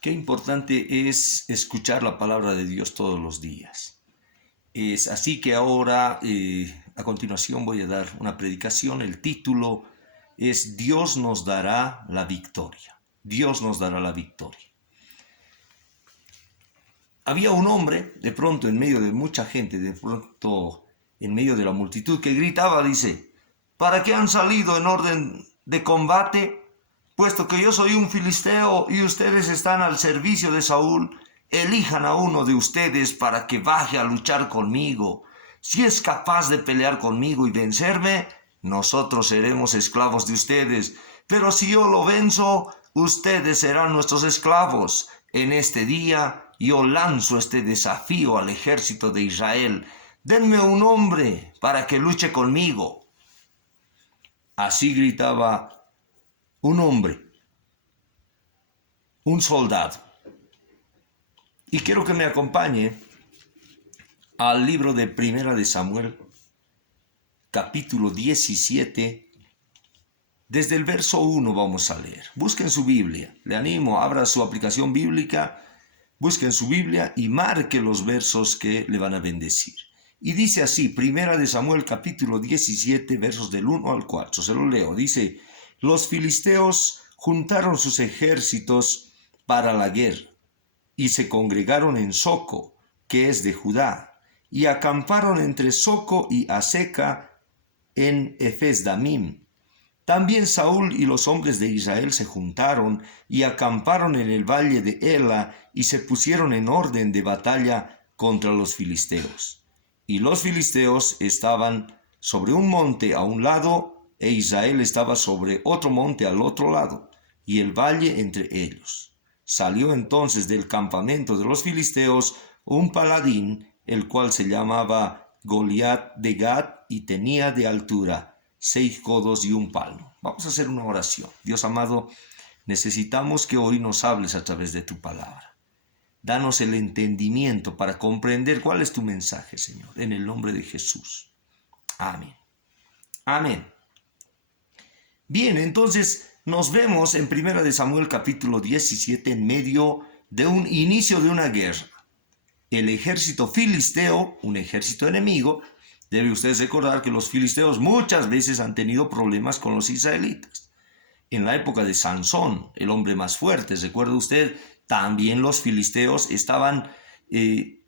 Qué importante es escuchar la palabra de Dios todos los días. Es así que ahora, a continuación, voy a dar una predicación. El título es Dios nos dará la victoria. Dios nos dará la victoria. Había un hombre, de pronto en medio de mucha gente, de pronto en medio de la multitud, que gritaba, dice: ¿para qué han salido en orden de combate? Puesto que yo soy un filisteo y ustedes están al servicio de Saúl, elijan a uno de ustedes para que baje a luchar conmigo. Si es capaz de pelear conmigo y vencerme, nosotros seremos esclavos de ustedes. Pero si yo lo venzo, ustedes serán nuestros esclavos. En este día yo lanzo este desafío al ejército de Israel. Denme un hombre para que luche conmigo. Así gritaba un hombre, un soldado. Y quiero que me acompañe al libro de Primera de Samuel, capítulo 17. Desde el verso 1 vamos a leer. Busquen su Biblia. Le animo, abra su aplicación bíblica, busquen su Biblia y marque los versos que le van a bendecir. Y dice así, Primera de Samuel, capítulo 17, versos del 1 al 4. Se lo leo. Dice: los filisteos juntaron sus ejércitos para la guerra y se congregaron en Soco, que es de Judá, y acamparon entre Soco y Aseca en Efes-damim. También Saúl y los hombres de Israel se juntaron y acamparon en el valle de Ela y se pusieron en orden de batalla contra los filisteos. Y los filisteos estaban sobre un monte a un lado e Israel estaba sobre otro monte al otro lado, y el valle entre ellos. Salió entonces del campamento de los filisteos un paladín, el cual se llamaba Goliat de Gat y tenía de altura 6 codos y un palmo. Vamos a hacer una oración. Dios amado, necesitamos que hoy nos hables a través de tu palabra. Danos el entendimiento para comprender cuál es tu mensaje, Señor, en el nombre de Jesús. Amén. Amén. Bien, entonces nos vemos en 1 de Samuel capítulo 17 en medio de un inicio de una guerra. El ejército filisteo, un ejército enemigo, debe usted recordar que los filisteos muchas veces han tenido problemas con los israelitas. En la época de Sansón, el hombre más fuerte, recuerda usted, también los filisteos estaban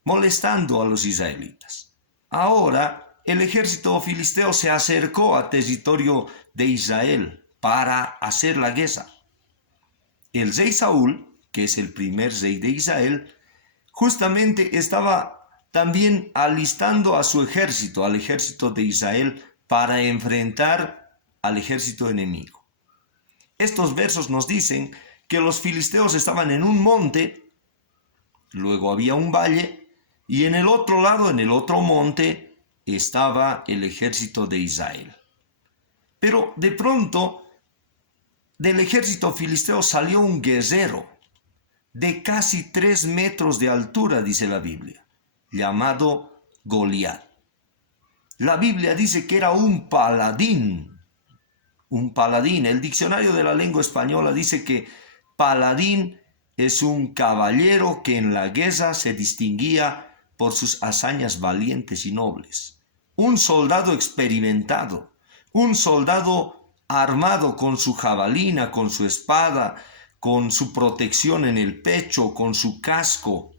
molestando a los israelitas. Ahora, el ejército filisteo se acercó a territorio de Israel para hacer la guerra. El rey Saúl, que es el primer rey de Israel, justamente estaba también alistando a su ejército, al ejército de Israel, para enfrentar al ejército enemigo. Estos versos nos dicen que los filisteos estaban en un monte, luego había un valle, y en el otro lado, en el otro monte, estaba el ejército de Israel. Pero de pronto, del ejército filisteo salió un guerrero de casi 3 metros de altura, dice la Biblia, llamado Goliat. La Biblia dice que era un paladín. Un paladín. El diccionario de la lengua española dice que paladín es un caballero que en la guerra se distinguía por sus hazañas valientes y nobles. Un soldado experimentado, un soldado armado con su jabalina, con su espada, con su protección en el pecho, con su casco,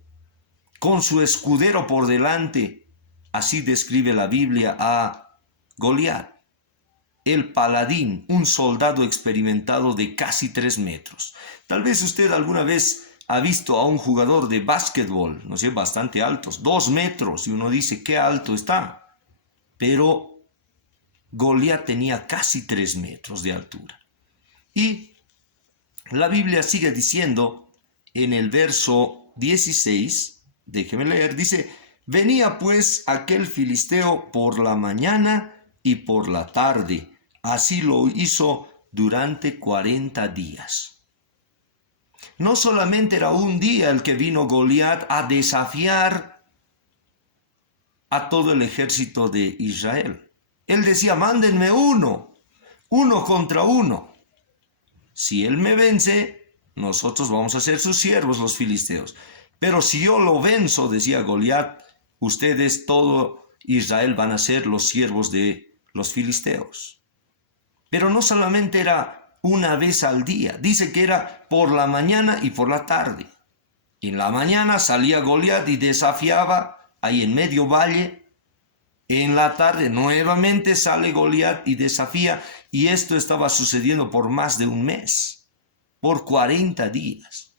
con su escudero por delante. Así describe la Biblia a Goliat, el paladín, un soldado experimentado de casi 3 metros. Tal vez usted alguna vez ha visto a un jugador de básquetbol, no sé, bastante altos, 2 metros, y uno dice, qué alto está. Pero Goliat tenía casi 3 metros de altura. Y la Biblia sigue diciendo en el verso 16, déjeme leer, dice: venía pues aquel filisteo por la mañana y por la tarde. Así lo hizo durante 40 días. No solamente era un día el que vino Goliat a desafiar a todo el ejército de Israel. Él decía, mándenme uno contra uno. Si él me vence, nosotros vamos a ser sus siervos los filisteos. Pero si yo lo venzo, decía Goliat, ustedes, todo Israel, van a ser los siervos de los filisteos. Pero no solamente era una vez al día, dice que era por la mañana y por la tarde. En la mañana salía Goliat y desafiaba ahí en medio valle. En la tarde nuevamente sale Goliat y desafía, y esto estaba sucediendo por más de un mes, por 40 días.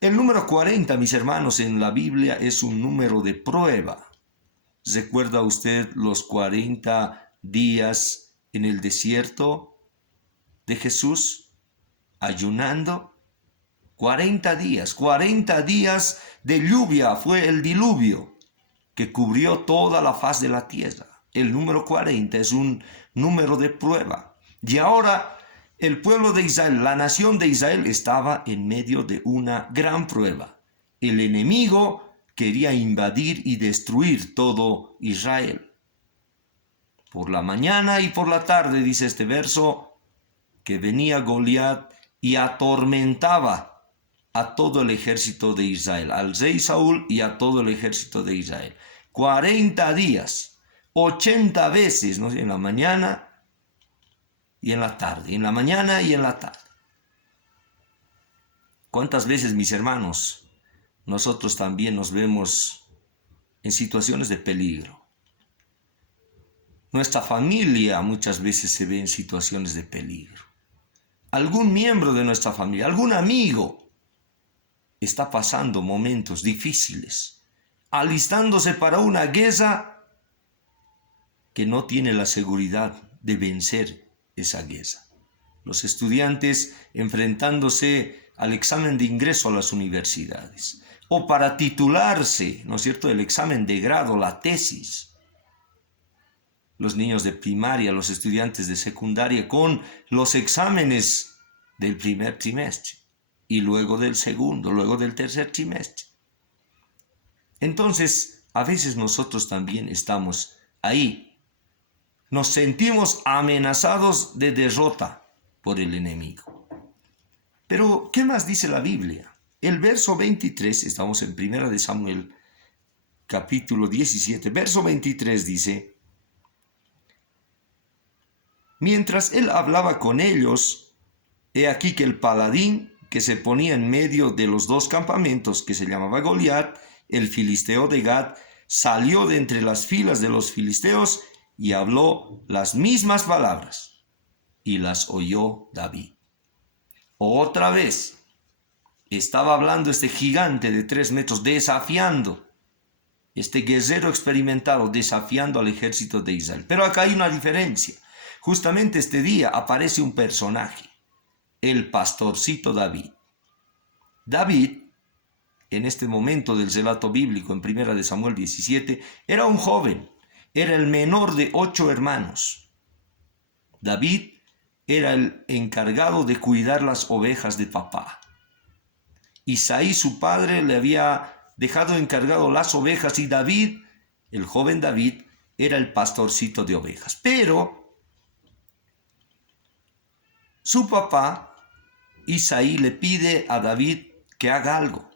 El número 40, mis hermanos, en la Biblia es un número de prueba. ¿Recuerda usted los 40 días en el desierto de Jesús, ayunando? 40 días de lluvia, fue el diluvio que cubrió toda la faz de la tierra. El número 40 es un número de prueba. Y ahora el pueblo de Israel, la nación de Israel, estaba en medio de una gran prueba. El enemigo quería invadir y destruir todo Israel. Por la mañana y por la tarde, dice este verso, que venía Goliat y atormentaba a todo el ejército de Israel, al rey Saúl y a todo el ejército de Israel. 40 días, 80 veces, ¿no? En la mañana y en la tarde, en la mañana y en la tarde. ¿Cuántas veces, mis hermanos, nosotros también nos vemos en situaciones de peligro? Nuestra familia muchas veces se ve en situaciones de peligro. Algún miembro de nuestra familia, algún amigo, está pasando momentos difíciles, alistándose para una guerra que no tiene la seguridad de vencer esa guerra. Los estudiantes enfrentándose al examen de ingreso a las universidades, o para titularse, ¿no es cierto?, el examen de grado, la tesis. Los niños de primaria, los estudiantes de secundaria con los exámenes del primer trimestre. Y luego del segundo, luego del tercer trimestre. Entonces, a veces nosotros también estamos ahí. Nos sentimos amenazados de derrota por el enemigo. Pero, ¿qué más dice la Biblia? El verso 23, estamos en 1 de Samuel, capítulo 17, verso 23 dice: mientras él hablaba con ellos, he aquí que el paladín que se ponía en medio de los dos campamentos, que se llamaba Goliat, el filisteo de Gat, salió de entre las filas de los filisteos y habló las mismas palabras, y las oyó David. Otra vez estaba hablando este gigante de 3 metros, desafiando, este guerrero experimentado, desafiando al ejército de Israel. Pero acá hay una diferencia. Justamente este día aparece un personaje, el pastorcito David. David, en este momento del relato bíblico, en 1 de Samuel 17, era un joven, era el menor de 8 hermanos. David era el encargado de cuidar las ovejas de papá. Isaí, su padre, le había dejado encargado las ovejas, y David, el joven David, era el pastorcito de ovejas. Pero su papá, Isaí, le pide a David que haga algo.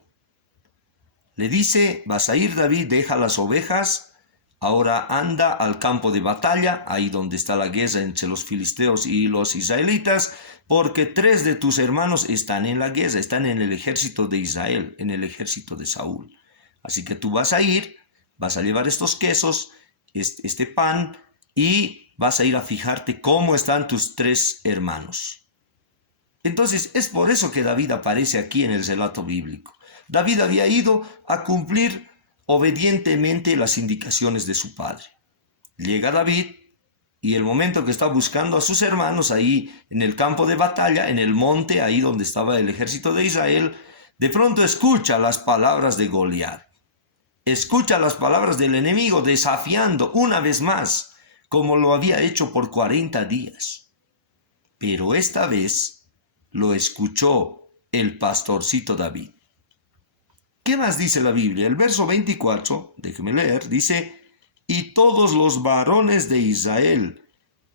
Le dice: vas a ir, David, deja las ovejas, ahora anda al campo de batalla, ahí donde está la guerra entre los filisteos y los israelitas, porque 3 de tus hermanos están en la guerra, están en el ejército de Israel, en el ejército de Saúl. Así que tú vas a ir, vas a llevar estos quesos, este pan, y vas a ir a fijarte cómo están tus 3 hermanos. Entonces es por eso que David aparece aquí en el relato bíblico. David había ido a cumplir obedientemente las indicaciones de su padre. Llega David, y el momento que está buscando a sus hermanos ahí en el campo de batalla, en el monte, ahí donde estaba el ejército de Israel, de pronto escucha las palabras de Goliat. Escucha las palabras del enemigo desafiando una vez más, como lo había hecho por 40 días. Pero esta vez lo escuchó el pastorcito David. ¿Qué más dice la Biblia? El verso 24, déjeme leer, dice: y todos los varones de Israel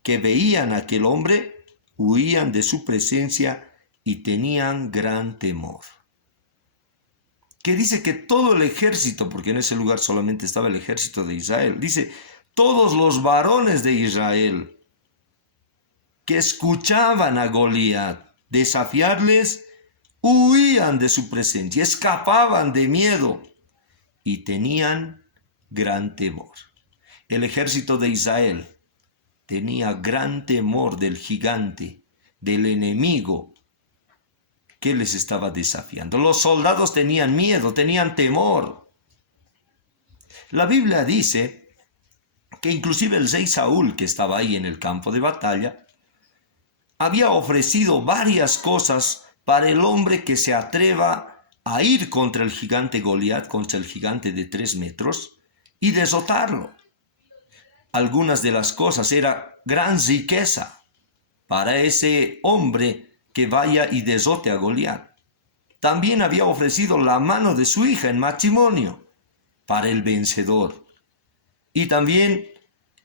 que veían a aquel hombre huían de su presencia y tenían gran temor. Que dice que todo el ejército, porque en ese lugar solamente estaba el ejército de Israel, dice, todos los varones de Israel que escuchaban a Goliat desafiarles, huían de su presencia, escapaban de miedo y tenían gran temor. El ejército de Israel tenía gran temor del gigante, del enemigo que les estaba desafiando. Los soldados tenían miedo, tenían temor. La Biblia dice que inclusive el rey Saúl, que estaba ahí en el campo de batalla, había ofrecido varias cosas para el hombre que se atreva a ir contra el gigante Goliat, contra el gigante de 3 metros, y derrotarlo. Algunas de las cosas era gran riqueza para ese hombre que vaya y derrote a Goliat. También había ofrecido la mano de su hija en matrimonio para el vencedor. Y también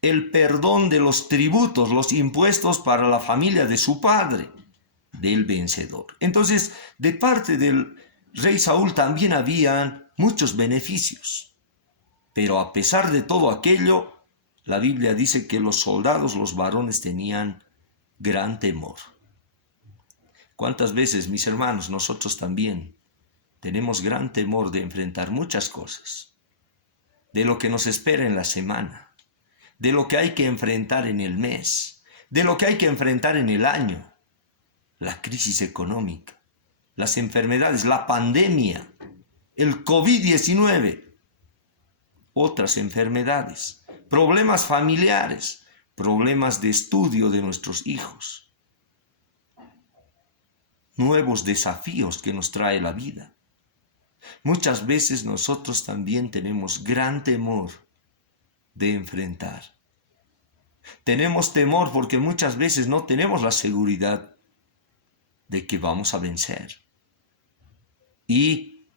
el perdón de los tributos, los impuestos para la familia de su padre, del vencedor. Entonces, de parte del rey Saúl también habían muchos beneficios. Pero a pesar de todo aquello, la Biblia dice que los soldados, los varones, tenían gran temor. ¿Cuántas veces, mis hermanos, nosotros también tenemos gran temor de enfrentar muchas cosas? De lo que nos espera en la semana, de lo que hay que enfrentar en el mes, de lo que hay que enfrentar en el año. La crisis económica, las enfermedades, la pandemia, el COVID-19, otras enfermedades, problemas familiares, problemas de estudio de nuestros hijos, nuevos desafíos que nos trae la vida. Muchas veces nosotros también tenemos gran temor de enfrentar. Tenemos temor porque muchas veces no tenemos la seguridad de que vamos a vencer. Y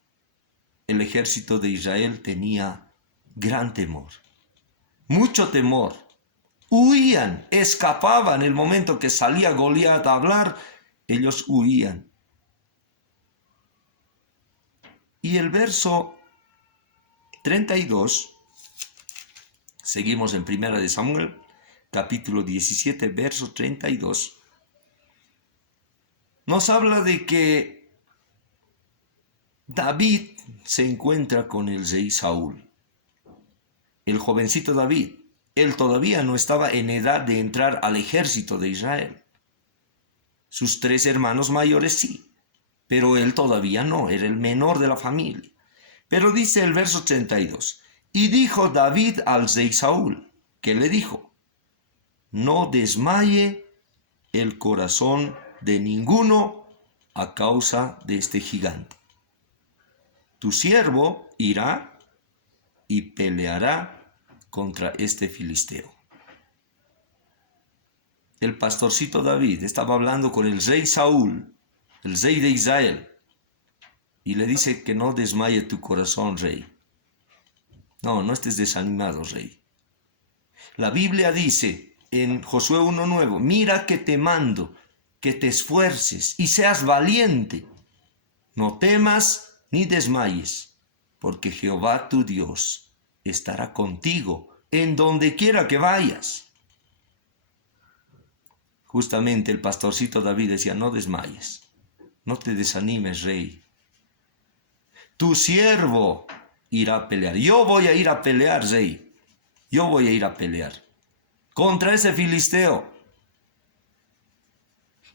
el ejército de Israel tenía gran temor, mucho temor. Huían, escapaban. El momento que salía Goliat a hablar, ellos huían. Y el verso 32, seguimos en 1 de Samuel, capítulo 17, verso 32, nos habla de que David se encuentra con el rey Saúl. El jovencito David, él todavía no estaba en edad de entrar al ejército de Israel. Sus 3 hermanos mayores sí, pero él todavía no, era el menor de la familia. Pero dice el verso 32, y dijo David al rey Saúl, que le dijo, no desmaye el corazón de ninguno a causa de este gigante. Tu siervo irá y peleará contra este filisteo. El pastorcito David estaba hablando con el rey Saúl, el rey de Israel, y le dice que no desmaye tu corazón, rey. No estés desanimado, rey. La Biblia dice en Josué 1:9, mira que te mando, que te esfuerces y seas valiente. No temas ni desmayes, porque Jehová tu Dios estará contigo en donde quiera que vayas. Justamente el pastorcito David decía, no desmayes, no te desanimes, rey. Tu siervo irá a pelear. Yo voy a ir a pelear, rey. Yo voy a ir a pelear contra ese filisteo.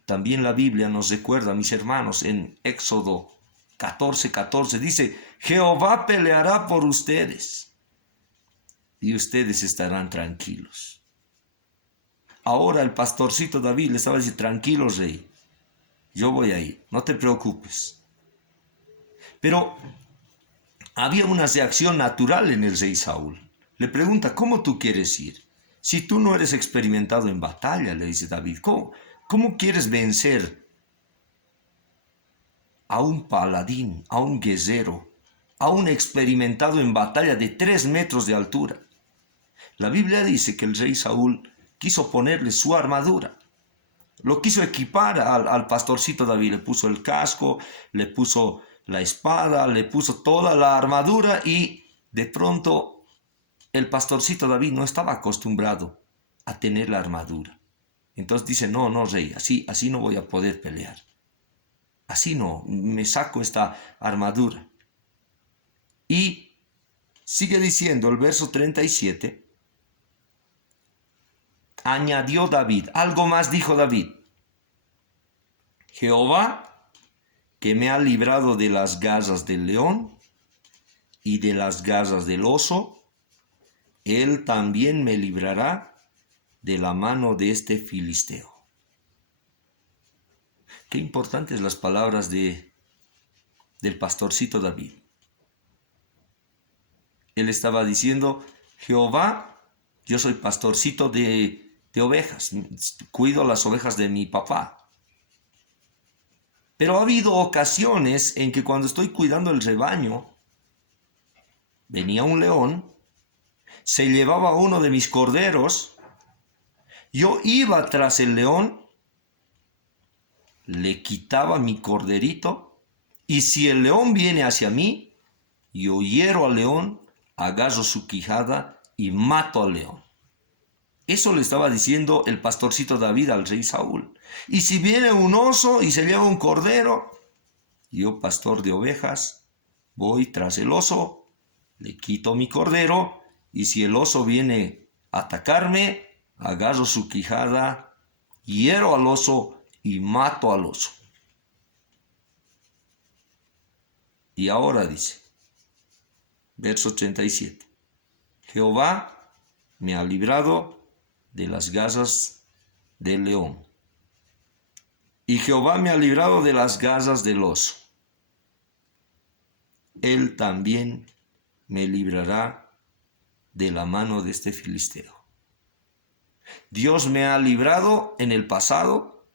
También la Biblia nos recuerda, mis hermanos, en Éxodo 14:14, dice, Jehová peleará por ustedes y ustedes estarán tranquilos. Ahora el pastorcito David le estaba diciendo, tranquilo, rey, yo voy a ir, no te preocupes. Pero había una reacción natural en el rey Saúl. Le pregunta, ¿cómo tú quieres ir? Si tú no eres experimentado en batalla, le dice David, ¿cómo quieres vencer a un paladín, a un guerrero, a un experimentado en batalla de 3 metros de altura? La Biblia dice que el rey Saúl quiso ponerle su armadura. Lo quiso equipar al pastorcito David. Le puso el casco, le puso la espada, le puso toda la armadura y de pronto el pastorcito David no estaba acostumbrado a tener la armadura. Entonces dice, no, no, rey, así no voy a poder pelear. Así no, me saco esta armadura. Y sigue diciendo el verso 37. Añadió David, algo más dijo David. Jehová, que me ha librado de las garras del león y de las garras del oso, él también me librará de la mano de este filisteo. Qué importantes las palabras del pastorcito David. Él estaba diciendo, Jehová, yo soy pastorcito de ovejas, cuido las ovejas de mi papá. Pero ha habido ocasiones en que cuando estoy cuidando el rebaño, venía un león, se llevaba uno de mis corderos, yo iba tras el león, le quitaba mi corderito, y si el león viene hacia mí, yo hiero al león, agarro su quijada y mato al león. Eso le estaba diciendo el pastorcito David al rey Saúl. Y si viene un oso y se lleva un cordero, yo, pastor de ovejas, voy tras el oso, le quito mi cordero, y si el oso viene a atacarme, agarro su quijada, hiero al oso y mato al oso. Y ahora dice, verso 37, Jehová me ha librado de las garras del león, y Jehová me ha librado de las garras del oso. Él también me librará de la mano de este filisteo. Dios me ha librado en el pasado,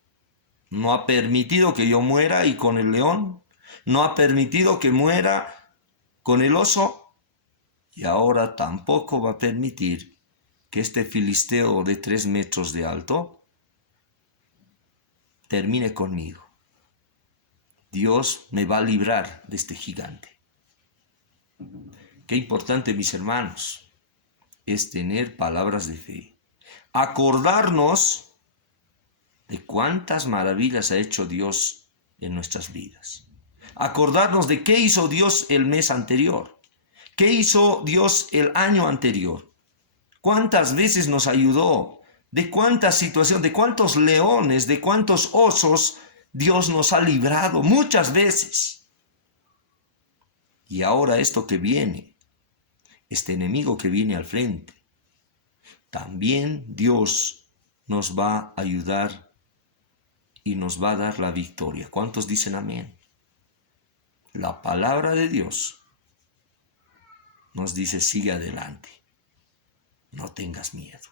no ha permitido que yo muera y con el león, no ha permitido que muera con el oso, y ahora tampoco va a permitir que este filisteo de 3 metros de alto termine conmigo. Dios me va a librar de este gigante. Qué importante, mis hermanos, es tener palabras de fe. Acordarnos de cuántas maravillas ha hecho Dios en nuestras vidas. Acordarnos de qué hizo Dios el mes anterior. ¿Qué hizo Dios el año anterior? ¿Cuántas veces nos ayudó? ¿De cuántas situaciones, de cuántos leones, de cuántos osos Dios nos ha librado? Muchas veces. Y ahora esto que viene, este enemigo que viene al frente, también Dios nos va a ayudar y nos va a dar la victoria. ¿Cuántos dicen amén? La palabra de Dios nos dice, sigue adelante, no tengas miedo.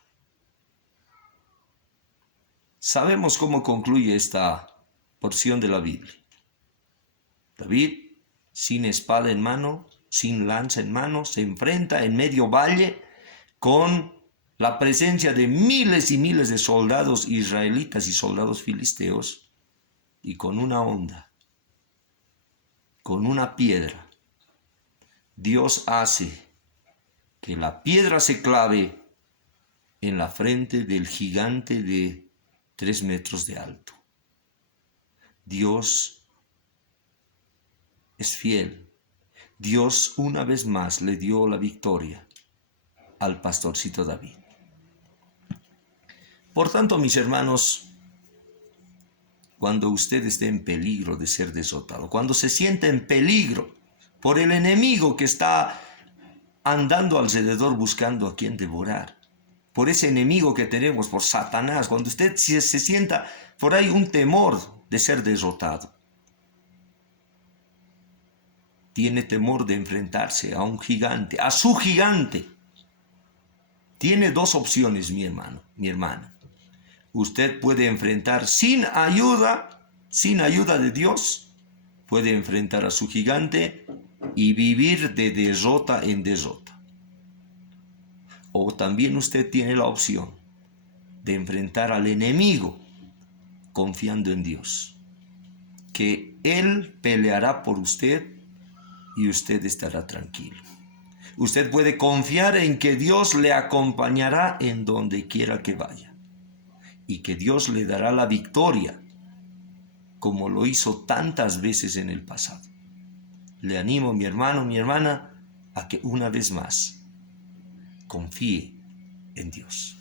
Sabemos cómo concluye esta porción de la Biblia. David, sin espada en mano, sin lanza en mano, se enfrenta en medio valle con la presencia de miles y miles de soldados israelitas y soldados filisteos, y con una onda, con una piedra, Dios hace que la piedra se clave en la frente del gigante de 3 metros de alto. Dios es fiel. Dios una vez más le dio la victoria al pastorcito David. Por tanto, mis hermanos, cuando usted esté en peligro de ser derrotado, cuando se sienta en peligro por el enemigo que está andando alrededor buscando a quien devorar, por ese enemigo que tenemos, por Satanás, cuando usted se sienta por ahí un temor de ser derrotado, tiene temor de enfrentarse a un gigante, a su gigante, tiene 2 opciones, mi hermano, mi hermana. Usted puede enfrentar sin ayuda de Dios, puede enfrentar a su gigante y vivir de derrota en derrota. O también usted tiene la opción de enfrentar al enemigo confiando en Dios, que Él peleará por usted y usted estará tranquilo. Usted puede confiar en que Dios le acompañará en donde quiera que vaya y que Dios le dará la victoria, como lo hizo tantas veces en el pasado. Le animo, mi hermano, mi hermana, a que una vez más confíe en Dios.